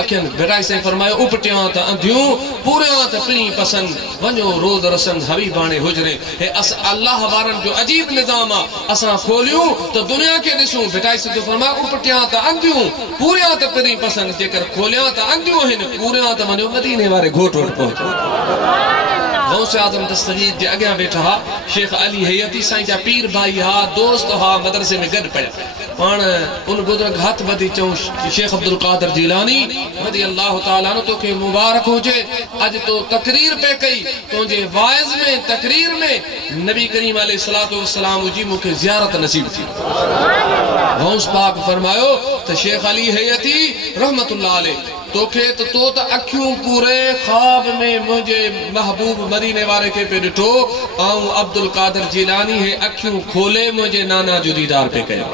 अखियन भेटाई साईं फरमायो उपटिया त अंधियूं पूरिया त पिणी पसंद वञो रोद रसन हबीबाने हुजरे हे अस अल्लाह वारन जो अजीब निजाम आ असा खोलियूं तो दुनिया के दिसूं भेटाई साईं फरमायो उपटिया त अंधियूं पूरिया त पिणी पसंद जेकर खोलिया त अंधियूं हिन पूरिया त वञो मदीने वारे घोट वट पहुचो गौसे आज़म दस्तगीर जे अॻियां वेठा शेख अली हैयती साईं जा पीर भाई हा दोस्त हा मदरसे में गॾु पिया पाण उन बुजुर्ग हथ बधी चऊं शेख अब्दुल क़ादिर जीलानी रज़ी अल्लाह ताला अन्हु तोखे मुबारक हुजे अज तो तकरीर पे कई तुझे वाइज में तकरीर में नबी करीम अलैहिस्सलातु वस्सलाम जी मुखे ज़ियारत नसीब थी गौस पाक फरमायो त शेख अली हैयती रहमतुल्लाह अलैह तोखे तो अखियूं पूरे ख्वाब में मुझे महबूब मदीने वाले के पे डिठो आऊं अब्दुल कादिर जीलानी है अखियूं खोले मुझे नाना जो दीदार पे कयो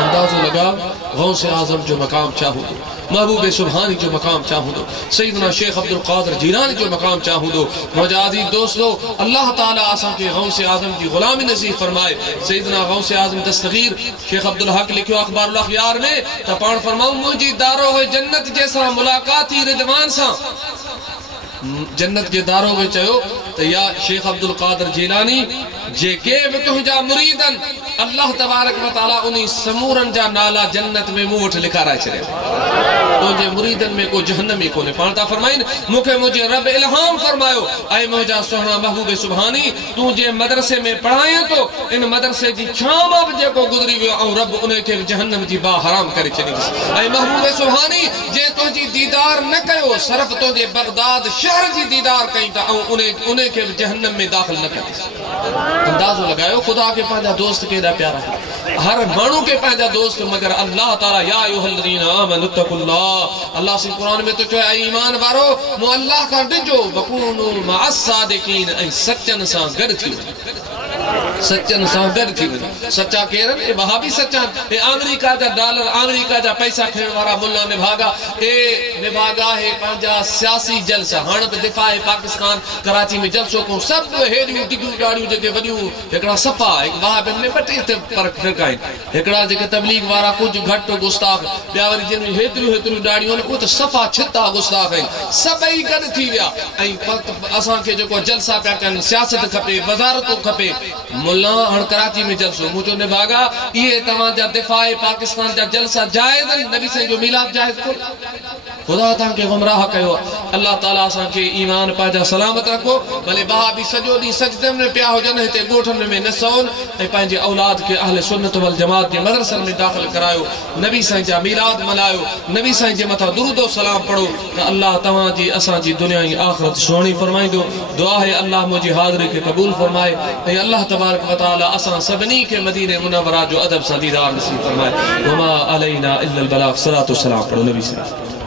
अंदाजो लगा गौसे आज़म जो मकाम चाहूं महबूब सुभानी जो मकाम चाहूं दो सैयदना शेख अब्दुल कादिर जीलानी जो मकाम चाहूं दो मौजादी दोस्तों अल्लाह ताला आसा के गौसे आज़म की गुलामी नसीब फरमाए सैयदना गौसे आज़म दस्तगीर शेख अब्दुल हक लिखियो अखबारुल अखयार में त पाण फरमाऊं मुझी दारो है जन्नत जैसा मुलाकात ही रिदवान सा जन्नत के दारो में चयो तो या शेख अब्दुल कादिर जीलानी जेके भी तुझा मुरीदन अल्लाह तबारक व तआला उन्हीं समूरन जा नाला जन्नत में मुंह वठ लिखाराए छड़े तुझे मुरीदन में को जहन्नमी कोने पाण ता फरमाइन मुखे मुझे रब इल्हाम फरमायो ऐ मुझा सोहना महबूब सुभानी तू जे मदरसे में पढ़ाए तो इन मदरसे जी छाम अब जेको गुजरी वियो औ रब उन्हें के जहन्नम जी बा हराम करे छड़ी ऐ महबूब सुभानी जे तुझी दीदार न कयो सिर्फ तुझे बगदाद शहर जी दीदार कई ता उन्हें के जहन्नम में दाखिल न करे अंदाजो लगायो खुदा के पांजा दोस्त केड़ा प्यारा है हर मानू के पांजा दोस्त मगर अल्लाह ताला या अय्युहल्लज़ीना आमनु तकुल्लाह अल्लाह से कुरान में तो चो ईमान वारो मु अल्लाह का डिजो वकूनु मअस सादिकीन ऐ सच्चन सा गड थी सच्चन सा गड थी सच्चा केरन ए वहाबी सच्चा ए अमेरिका जा डॉलर अमेरिका जा पैसा खेण वाला मुल्ला ने भागा ए निभागा है पांजा सियासी जलसा हण दिफा पाकिस्तान कराची में जलसो को सब हेडियो टिकू गाड़ियों जेके वडियो एकड़ा सफा एक वहाबन में बटे पर फिरकाई एकड़ा जेके तबलीग वाला कुछ घट गुस्ताख ब्यावर जिन हेतरू डाड़ियों ने तो सफा छिता गुस्ताख है सबई गड थी गया आई असा के जो जलसा पे कन सियासत खपे वजारत खपे मुल्ला हण कराची में जलसो मुझो ने भागा ये तमाम जा दिफा पाकिस्तान जा जलसा जायज नबी से जो मिलाद जायज को खुदा ता के गुमराह कयो अल्लाह ताला असा के ईमान पाजा सलामत रखो भले वहाबी सजो दी सजदे में पिया हो जन हेते गोठन में न सोन ए पांजे औलाद के अहले सुन्नत वल जमात के मदरसन में दाखिल करायो नबी साईं जा मिलाद मनायो नबी साईं जे मथा दुरूद और सलाम पढ़ो त अल्लाह तवा जी असा जी दुनिया की आखिरत सोनी फरमाई दो दुआ है अल्लाह मुझे हाजिरी के कबूल फरमाए ए अल्लाह तबारक व तआला असा सबनी के मदीने मुनव्वरा जो अदब सा दीदार नसीब फरमाए वमा अलैना इल्ला अल बलाग सलातो सलाम पढ़ो नबी साईं